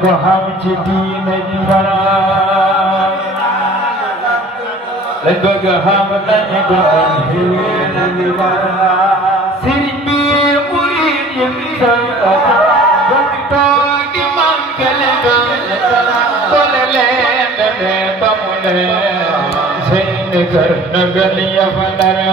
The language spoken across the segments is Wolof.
ko xam ci diine ji fara la bëgg xam nañu ko am diine ji fara sëriñ bi murid yi sa ba ci toog di man kele bole leen deme ba mu ne seen kër na gën ya fa dara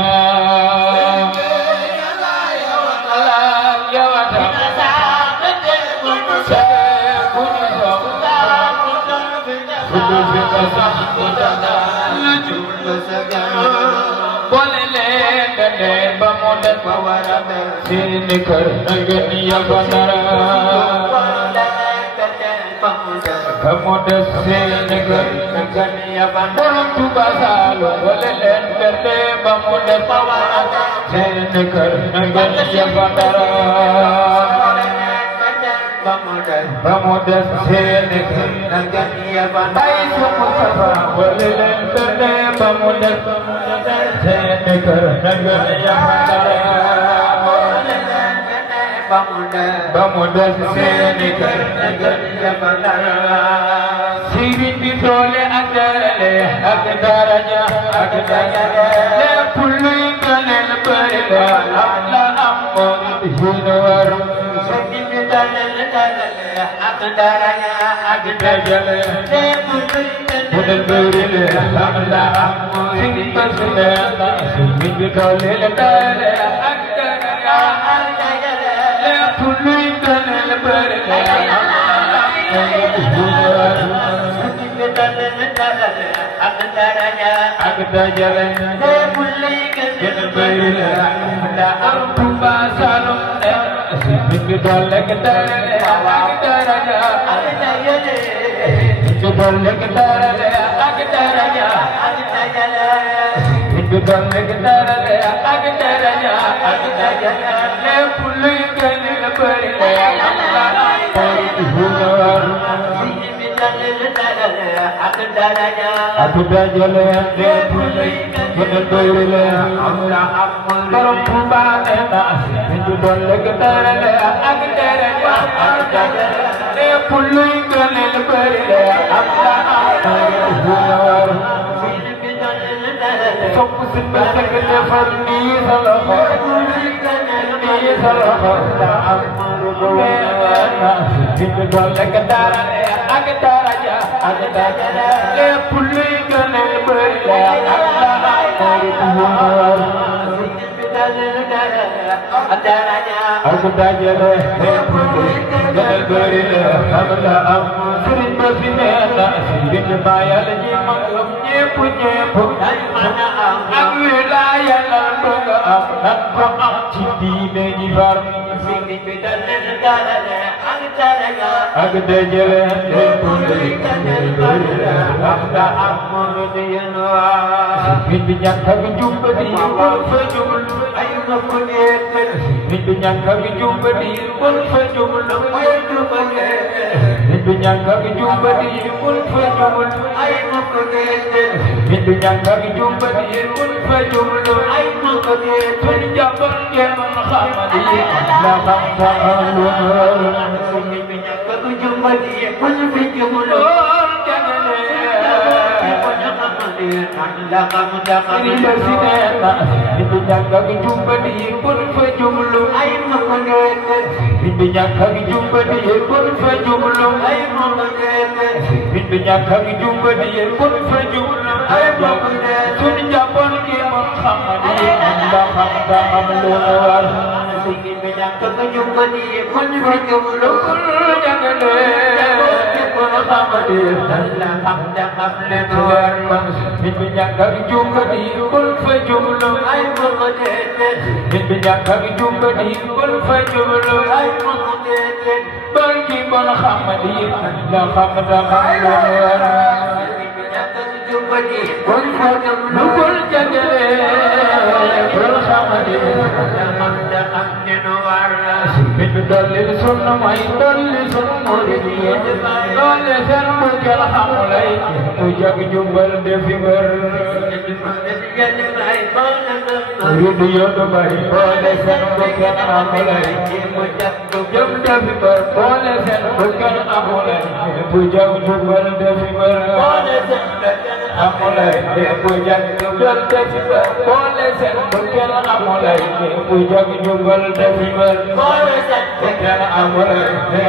bole leen deme ba mu ne fa wara seen kër na gën ya fa dara Kamuda senega nagani abandon tu basalo bolelen berde bamuda pawara senega nagani abandara bamuda senega nagani abandai sumusafa bolelen berde bamuda senega nagani abandara bamuda senega nagani abandara Sirin di dole agale agdaraja le pullu kanel perla alla ammo hinwar sirin di dole agdaraja le pullu perla alla ammo hinwar sirin di dole agdaraja le pullu kanel perla Agda jalan mulai ke berbela ada arbu basalum sibuk dolek dare agda raja agda jale dolek dare agda raja sibuk dolek dare agda raja agda jale mulai ke berbela Agda jale de pulai berbela amra amul perempuan enak itu dolek dare agda raja agda jale pulai kanel berbela amra amul Fokus bersekat farni salah ni salah itu dolek dare agda raja agda le pulli kanel berbela agda jale le pulli kanel berbela agda am sëriñ ba fi neena sëriñ bayal ñi magam ñepp ñepp ay mana am ak wilaya la bëgg am nak ko am ci diine ji far sëriñ bi dalal dalale agda jale le pulli kanel berbela agda am muridiyanu sëriñ bi ñàkk ak jumbati bon fa jubul ay na ko neet sëriñ bi ñàkk ak jumbati bon fa jubul ay jubale Hindu nyangka jumpa di pun fajul ay makete Hindu nyangka jumpa di pun fajul ay makete penjaban keman khamadi la bangsa alun Hindu nyangka jumpa di pun fajul jangan Hindu nyangka jumpa di pun fajul ay makete Hindu nyangka jumpa di pun fajul ay makete Hindu nyangka jumpa di pun fajul ay makete sun japon ke Muhammad Allah hamda hamdulillah yang ketujuh di kunjung lukul jangan sama di dalam jangan lebar minyak kaki jumpa di kul fajulum ay muqaddas minyak kaki jumpa di kul fajulum ay muqaddas bagi bon khamadi la khamada khamada minyak kaki jumpa di kul fajulum lukul jagale kul khamadi jangan januar dalil sunna mai dalil sunna muridiya dalil sunna kala hamulai ujag jumbal de finger muridiya to bari dalil sunna kala hamulai ujag jumbal de finger dalil sunna kala hamulai ujag jumbal de finger dalil sunna hamulai ujag jumbal de finger dalil sunna kala hamulai ujag jumbal de finger Jangan amul